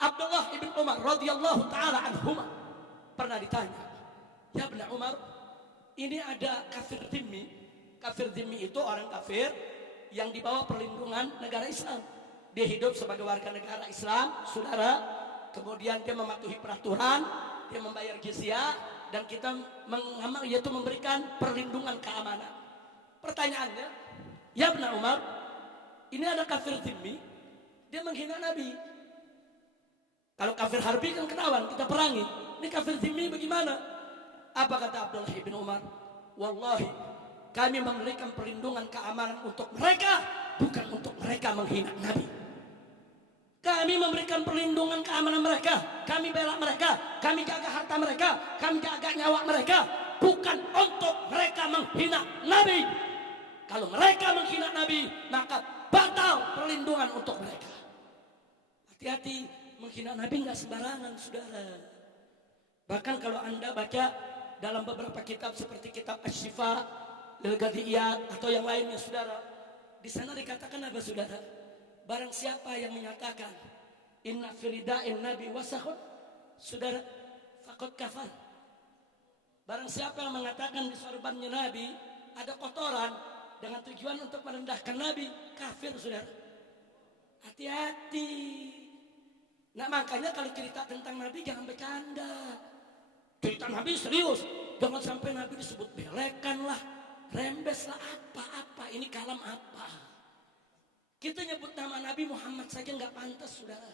Abdullah ibn Umar radhiyallahu taala anhuma pernah ditanya, "Ya Ibn Umar, ini ada kafir dhimmi." Kafir dhimmi itu orang kafir yang dibawa perlindungan negara Islam. Dia hidup sebagai warga negara Islam, saudara. Kemudian dia mematuhi peraturan, dia membayar jizyah, dan kita yaitu memberikan perlindungan keamanan. Pertanyaannya, ya Ibn Umar, ini ada kafir dhimmi, dia menghina Nabi. Kalau kafir harbi kan ketahuan, kita perangi. Ini kafir dhimmi bagaimana? Apa kata Abdullah bin Umar? Wallahi, kami memberikan perlindungan keamanan untuk mereka, bukan untuk mereka menghina Nabi. Kami memberikan perlindungan keamanan mereka, kami bela mereka, kami jaga harta mereka, kami jaga nyawa mereka, bukan untuk mereka menghina Nabi. Kalau mereka menghina Nabi, maka batal perlindungan untuk mereka. Hati-hati, menghina Nabi nggak sembarangan, saudara. Bahkan kalau Anda baca dalam beberapa kitab seperti kitab Asy-Syifa, Al-Ghadiyat atau yang lainnya, saudara, di sana dikatakan apa, saudara? Barang siapa yang menyatakan inna firida'in nabi wasakhun, saudara, faqad kafar. Barang siapa yang mengatakan di sorbannya Nabi ada kotoran dengan tujuan untuk merendahkan Nabi, kafir, saudara. Hati-hati. Nah, makanya kalau cerita tentang Nabi jangan bercanda. Cerita Nabi serius. Jangan sampai Nabi disebut belekan lah, rembes lah, apa-apa. Ini kalam apa? Kita nyebut nama Nabi Muhammad saja nggak pantas, saudara.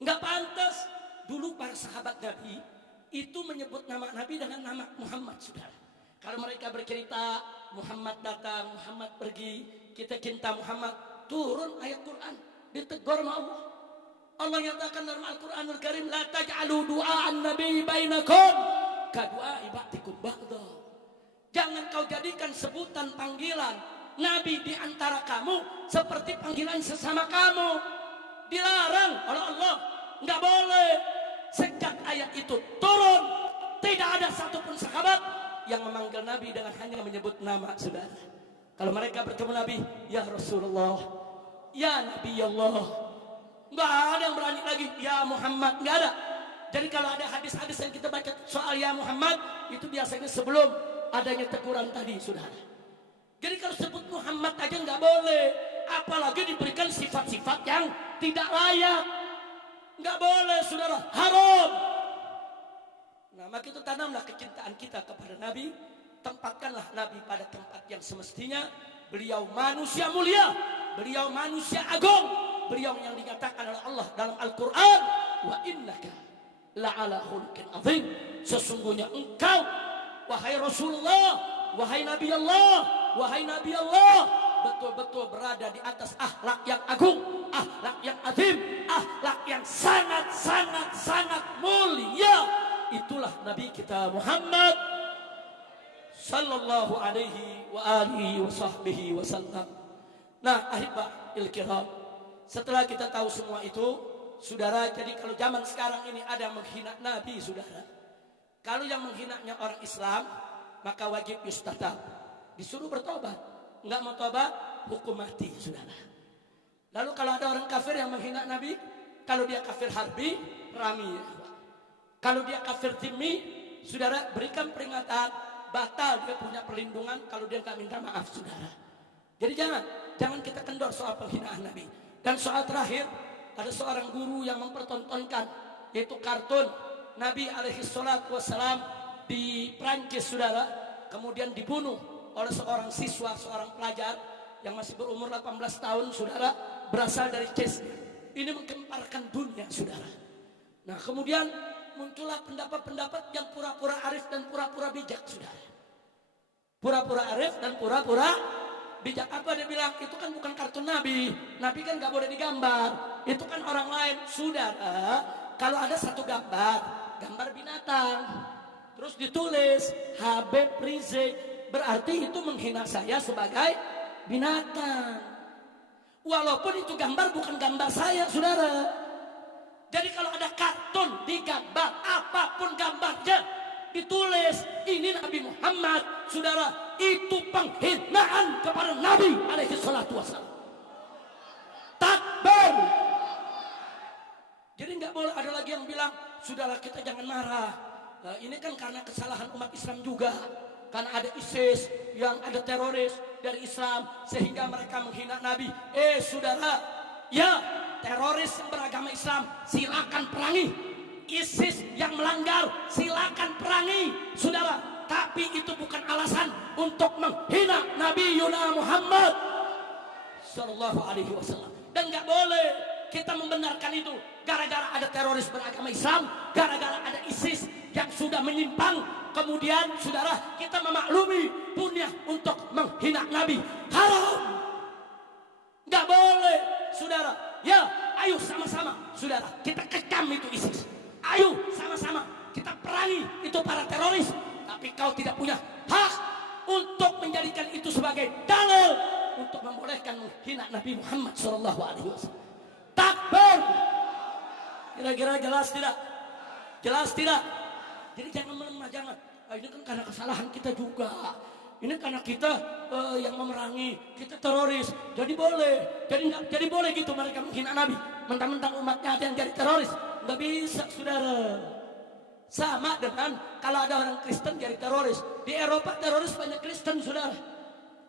Nggak pantas. Dulu para sahabat Nabi itu menyebut nama Nabi dengan nama Muhammad, saudara. Kalau mereka bercerita, Muhammad datang, Muhammad pergi, kita cinta Muhammad, turun ayat Quran, ditegur sama Allah. Allah nyatakan dalam Al-Quranul Karim, la taj'alu du'a'an nabi bainakum ka du'a'i ba'dikum ba'da. Jangan kau jadikan sebutan panggilan Nabi di antara kamu seperti panggilan sesama kamu. Dilarang oleh Allah, nggak boleh. Sejak ayat itu turun, tidak ada satupun sahabat yang memanggil Nabi dengan hanya menyebut nama, saudara. Kalau mereka bertemu Nabi, ya Rasulullah, ya Nabi Allah, nggak ada yang berani lagi ya Muhammad, nggak ada. Jadi kalau ada hadis-hadis yang kita baca soal ya Muhammad, itu biasanya sebelum adanya teguran tadi, saudara. Jadi kalau sebut Muhammad aja nggak boleh, apalagi diberikan sifat-sifat yang tidak layak. Nggak boleh, saudara, haram. Nah, maka itu tanamlah kecintaan kita kepada Nabi. Tempatkanlah Nabi pada tempat yang semestinya. Beliau manusia mulia, beliau manusia agung, beliau yang dinyatakan oleh Allah dalam Al-Quran, wa innaka la'ala khuluqin azim. Sesungguhnya engkau, wahai Rasulullah, wahai Nabi Allah, wahai Nabi Allah, betul-betul berada di atas akhlak yang agung, akhlak yang azim, akhlak yang sangat mulia. Itulah Nabi kita Muhammad sallallahu alaihi wa alihi wa sahbihi wasallam. Nah, ahibah il kiram, Setelah kita tahu semua itu, saudara, jadi kalau zaman sekarang ini ada yang menghina Nabi, saudara. Kalau yang menghinanya orang Islam, maka wajib yustatab. Disuruh bertobat. Enggak mau tobat, hukum mati, saudara. Lalu kalau ada orang kafir yang menghina Nabi, kalau dia kafir harbi, rami. Kalau dia kafir zimmi, saudara, berikan peringatan, batal dia punya perlindungan kalau dia enggak minta maaf, saudara. Jadi jangan kita kendor soal penghinaan Nabi. Dan soal terakhir, ada seorang guru yang mempertontonkan, yaitu kartun Nabi alaihi salatu wassalam di Prancis, saudara. Kemudian dibunuh oleh seorang siswa, seorang pelajar yang masih berumur 18 tahun, saudara, berasal dari Chesney. Ini menggemparkan dunia, saudara. Nah, kemudian muncullah pendapat-pendapat yang pura-pura arif dan pura-pura bijak, saudara. Pura-pura arif dan pura-pura bijak. Apa dia bilang? Itu kan bukan kartun Nabi. Nabi kan gak boleh digambar. Itu kan orang lain. Saudara, kalau ada satu gambar binatang, terus ditulis Habib Rizik, berarti itu menghina saya sebagai binatang. Walaupun itu gambar bukan gambar saya, saudara. Jadi kalau ada kartun digambar, apapun gambarnya, ditulis ini Nabi Muhammad, saudara, itu penghinaan kepada Nabi alaihi salatu wassalam. Takbir. Jadi nggak boleh ada lagi yang bilang, saudara, kita jangan marah. Nah, ini kan karena kesalahan umat Islam juga. Karena ada ISIS yang ada teroris dari Islam sehingga mereka menghina Nabi. Saudara, ya, teroris yang beragama Islam silakan perangi. ISIS yang melanggar silakan perangi, saudara. Tapi itu bukan alasan untuk menghina Nabi Yuna Muhammad sallallahu alaihi wasallam. Dan nggak boleh kita membenarkan itu gara-gara ada teroris beragama Islam, gara-gara ada ISIS yang sudah menyimpang. Kemudian saudara, kita memaklumi punya untuk menghina Nabi. Haram. Nggak boleh, saudara. Ya, ayo sama-sama, saudara, kita kecam itu ISIS. Ayo sama-sama kita perangi itu para teroris. Tapi kau tidak punya hak untuk menjadikan itu sebagai dalil untuk membolehkan menghina Nabi Muhammad SAW. Takbir. Kira-kira jelas tidak? Jelas tidak? Jadi jangan melemah, jangan. Ini kan karena kesalahan kita juga. Ini karena kita yang memerangi, kita teroris. Jadi boleh. Jadi boleh gitu mereka menghina Nabi. Mentang-mentang umatnya ada yang jadi teroris. Nggak bisa, saudara. Sama dengan kalau ada orang Kristen jadi teroris. Di Eropa teroris banyak Kristen, saudara.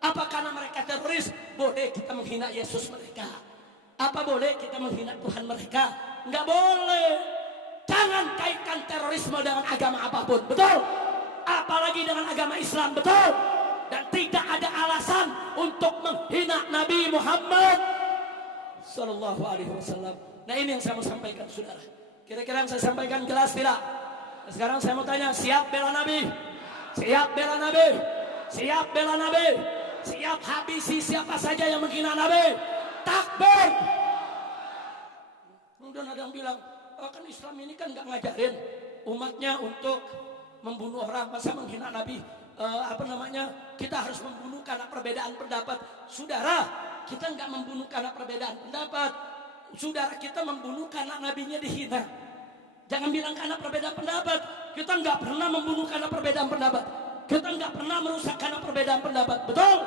Apa karena mereka teroris boleh kita menghina Yesus mereka? Apa boleh kita menghina Tuhan mereka? Nggak boleh. Jangan kaitkan terorisme dengan agama apapun, betul? Apalagi dengan agama Islam, betul? Dan tidak ada alasan untuk menghina Nabi Muhammad sallallahu alaihi wasallam. Nah, ini yang saya mau sampaikan, saudara. Kira-kira yang saya sampaikan jelas tidak? Nah, sekarang saya mau tanya, siap bela Nabi? Siap bela Nabi? Siap bela Nabi? Siap habisi siapa saja yang menghina Nabi? Takbir. Kemudian ada yang bilang, kan Islam ini kan nggak ngajarin umatnya untuk membunuh orang, masa menghina Nabi? Kita harus membunuh karena perbedaan pendapat. Saudara, kita nggak membunuh karena perbedaan pendapat. Saudara, kita membunuh karena nabinya dihina. Jangan bilang karena perbedaan pendapat. Kita nggak pernah membunuh karena perbedaan pendapat. Kita nggak pernah merusak karena perbedaan pendapat. Betul?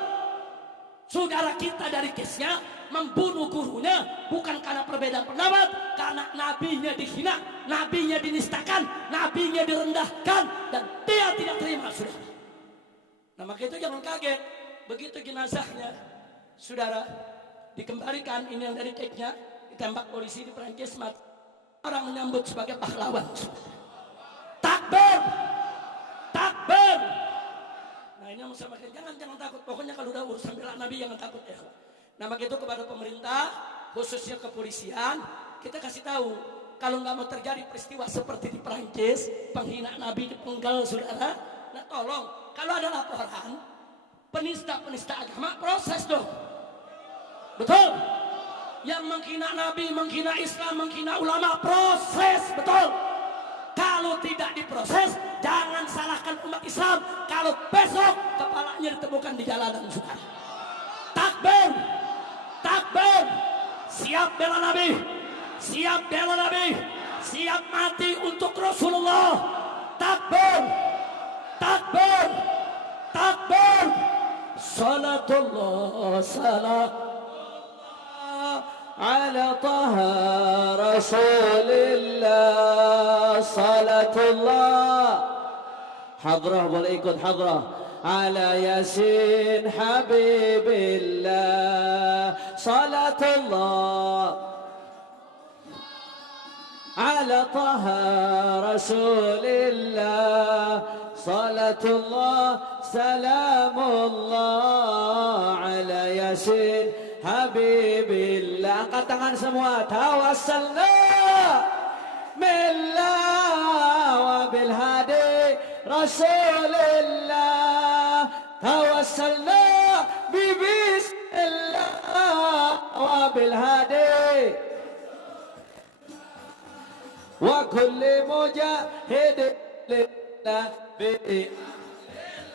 Saudara kita dari kesnya membunuh gurunya bukan karena perbedaan pendapat, karena nabinya dihina, nabinya dinistakan, nabinya direndahkan, dan dia tidak terima, saudara. Nah, maka itu jangan kaget begitu jenazahnya, saudara, dikembalikan. Ini yang dari ceknya, ditembak polisi di Prancis, mati. Orang menyambut sebagai pahlawan. Takbir, takbir. Nah, ini yang saya makin jangan takut. Pokoknya kalau udah urusan bela Nabi jangan takut ya. Nah, maka itu kepada pemerintah, khususnya kepolisian, kita kasih tahu kalau nggak mau terjadi peristiwa seperti di Prancis, penghinaan Nabi dipenggal, saudara. Nah, tolong kalau ada laporan penista agama, proses dong. Betul? Yang menghina Nabi, menghina Islam, menghina ulama, proses, betul? Kalau tidak diproses, jangan salahkan umat Islam kalau besok kepalanya ditemukan di jalanan, saudara. Takbir, takbir, siap. siap bela Nabi, siap bela Nabi, siap mati untuk Rasulullah. Takbir, takbir, takbir. Salatullah salam ala taha Rasulillah. Salatullah. Hadrah boleh ikut hadrah. Ala Yasin Habibillah. Salatullah ala taha Rasulillah. Salatullah salamullah ala Yasin Habibillah. Angkat tangan semua. Tawassalna billah wa bil hadi Rasulillah. Tawassalna bi bismillah wa bil hadi wa kulli mujahid lillah bi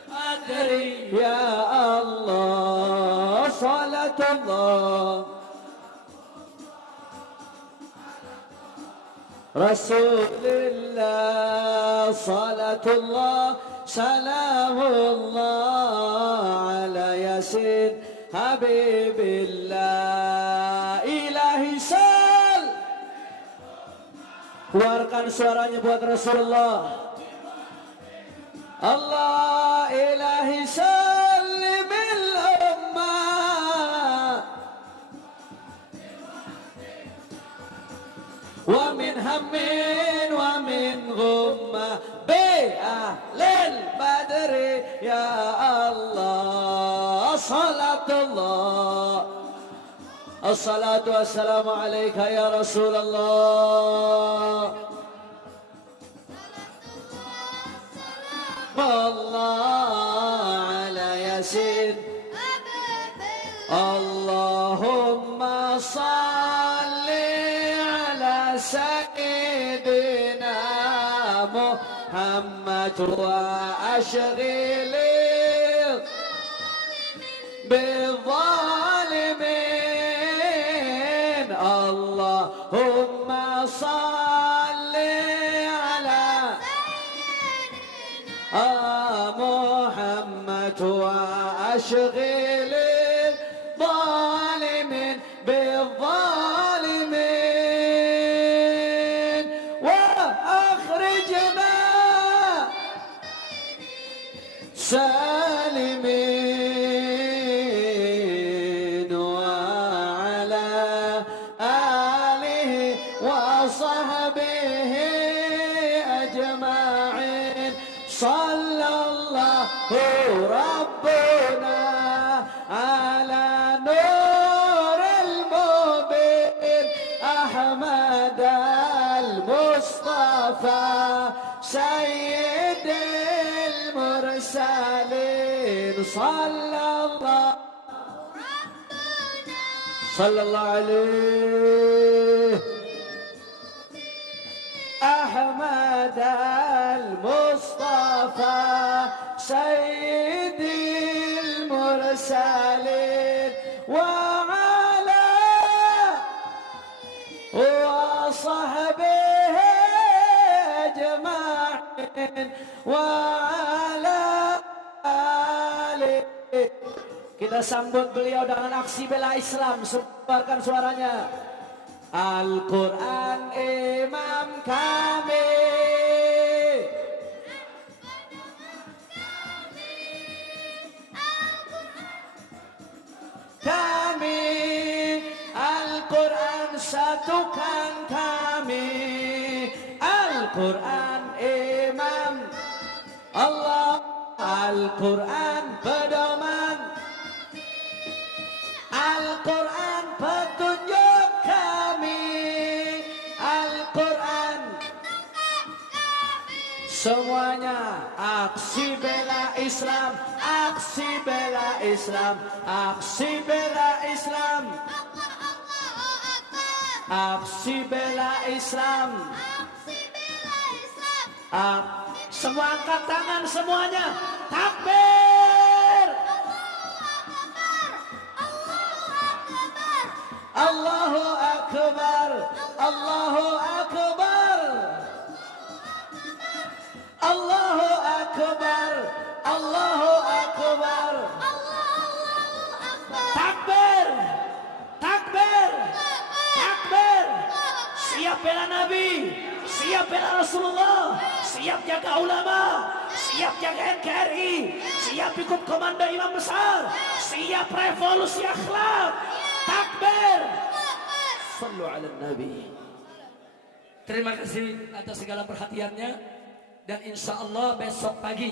adri ya Allah. Salatullah Rasulillah. Salatullah salamullah ala Yasin Habibillah. Ilahi sal. Keluarkan suaranya buat Rasulullah. Allah ilahi sallimil ummah wa min hammin wa min ghummah bi ahlil badri ya Allah. Salatullah assalatu wassalamu alaika ya Rasulullah. Allah ala Yasin. Allahumma salli ala Sayyidina Muhammad wa ashghili bizzalimin. Allahumma salli ala Muhammad wa ashghili الظالمين بالظالمين وأخرجنا سالمين وعلى آله وصحبه أجمعين. صلى الله ربنا على نور المبين أحمد المصطفى سيد المرسلين. صلى الله عليه أحمد المصطفى سيد المرسلين وعلى وصحبه أجمعين وعلى آله. Kita sambut beliau dengan aksi bela Islam. Sebarkan suaranya. Al-Quran imam kami, Al-Quran satukan kami. Al-Quran imam Allah, Al-Quran pedoman, Al-Quran petunjuk kami. Al-Quran semuanya. Aksi bela Islam, aksi bela Islam, aksi bela Islam, aksi bela Islam. Semua angkat tangan semuanya. Takbir. Allahu Akbar. akbar, Allahu akbar, Allahu akbar, Allahu akbar. Takbir, takbir, takbir. Siap bela Nabi, siap bela Rasulullah, siap jaga ulama, siap jaga NKRI, siap ikut komando imam besar, siap revolusi akhlak. Takbir. Sallu ala Nabi. Terima kasih atas segala perhatiannya, dan insya Allah besok pagi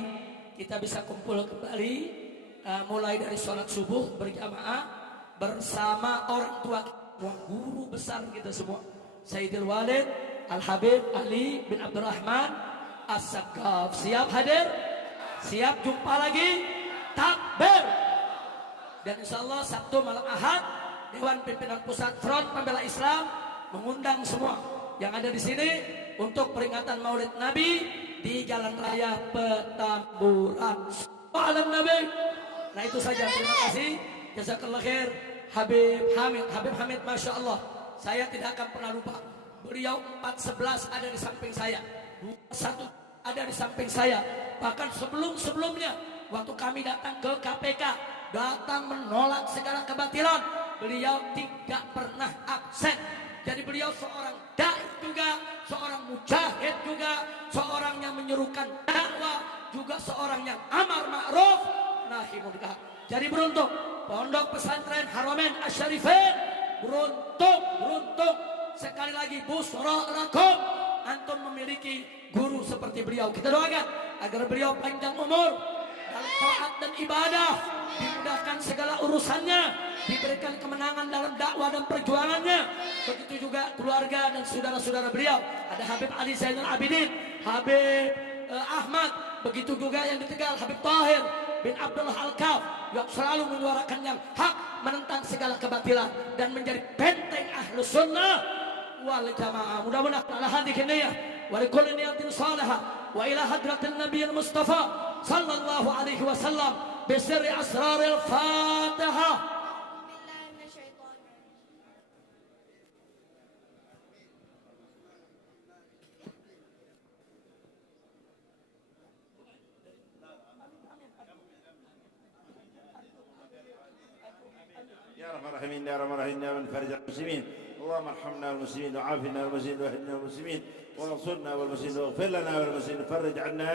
kita bisa kumpul kembali, mulai dari sholat subuh berjamaah bersama orang tua, guru besar kita semua, Sayyidil Walid Al-Habib Ali bin Abdurrahman As-Sakaf. Siap hadir? Siap jumpa lagi? Takbir. Dan insya Allah Sabtu malam Ahad Dewan Pimpinan Pusat Front Pembela Islam mengundang semua yang ada di sini untuk peringatan Maulid Nabi di Jalan Raya Petamburan. Alam Nabi. Nah itu saja, terima kasih. Jazakallah khair. Habib Hamid, Masya Allah. Saya tidak akan pernah lupa. Beliau 411 ada di samping saya, 21 ada di samping saya. Bahkan sebelumnya waktu kami datang ke KPK, datang menolak segala kebatilan, beliau tidak pernah absen. Jadi beliau seorang dai juga, seorang mujahid juga, seorang yang menyerukan dakwah, juga seorang yang amar ma'ruf nahi munkar. Jadi beruntung Pondok Pesantren Haramain Asy-Syarifain, beruntung sekali lagi, busra lakum, antum memiliki guru seperti beliau. Kita doakan agar beliau panjang umur dalam taat dan ibadah, dimudahkan segala urusannya, diberikan kemenangan dalam dakwah dan perjuangannya. Begitu juga keluarga dan saudara-saudara beliau. Ada Habib Ali Zainal Abidin, Habib Ahmad, begitu juga yang di Tegal Habib Tahir bin Abdullah Al-Kaf, yang selalu menyuarakan yang hak, menentang segala kebatilan, dan menjadi benteng Ahlus Sunnah wal Jamaah. Mudah-mudahan ala hadhihi niyyah wa likulli niyatin salihah wa ila hadratil Nabi Mustafa sallallahu alaihi wasallam bi sirri asraril Fatihah. يا رب الراحمين يا رب الراحمين يا من فرج المسلمين، اللهم ارحمنا والمسلمين وعافنا والمسلمين واهدنا والمسلمين وانصرنا والمسلمين واغفر لنا والمسلمين، فرج عنا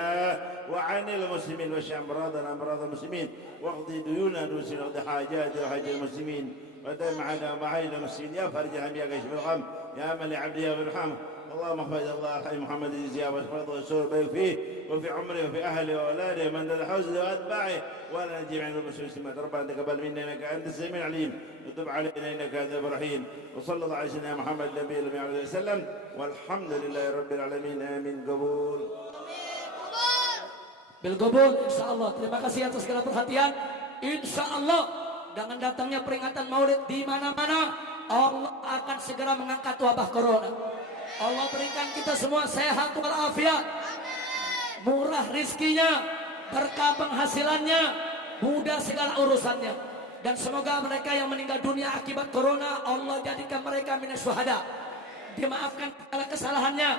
وعن المسلمين واشف امراضنا امراض المسلمين، واقض ديوننا المسلمين، واقض حاجات وحاجات المسلمين، ودم معنا ومعين المسلمين، يا فرج هم يا كاشف الغم يا من لعبده يرحمه. اللهم احفظ الله حي محمد الزياب واحفظه وسر فيه وفي عمره وفي اهله واولاده ومن ذا حوزه واتباعه، ولا نجيب عن المسلمين. ربنا تقبل منا انك انت السميع العليم، وتب علينا انك انت الرحيم، وصلى الله على سيدنا محمد النبي صلى الله عليه وسلم، والحمد لله رب العالمين. امين. قبول Bilqabul, insyaallah. Terima kasih atas segala perhatian. Insyaallah dengan datangnya peringatan Maulid di mana-mana, Allah akan segera mengangkat wabah corona. Allah berikan kita semua sehat walafiat, murah rizkinya, berkah penghasilannya, mudah segala urusannya. Dan semoga mereka yang meninggal dunia akibat corona, Allah jadikan mereka minas syuhada, dimaafkan segala kesalahannya,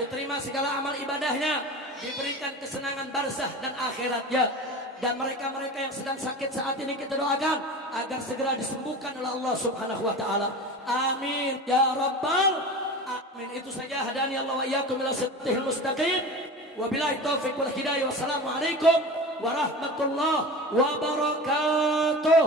diterima segala amal ibadahnya, diberikan kesenangan barzah dan akhiratnya. Dan mereka-mereka yang sedang sakit saat ini kita doakan agar segera disembuhkan oleh Allah Subhanahu wa taala. Amin ya rabbal amin. Itu saja, hadani Allah wa iyyakum ila siratal mustaqim. Wabillahi taufiq wal hidayah. Wassalamualaikum warahmatullahi wabarakatuh.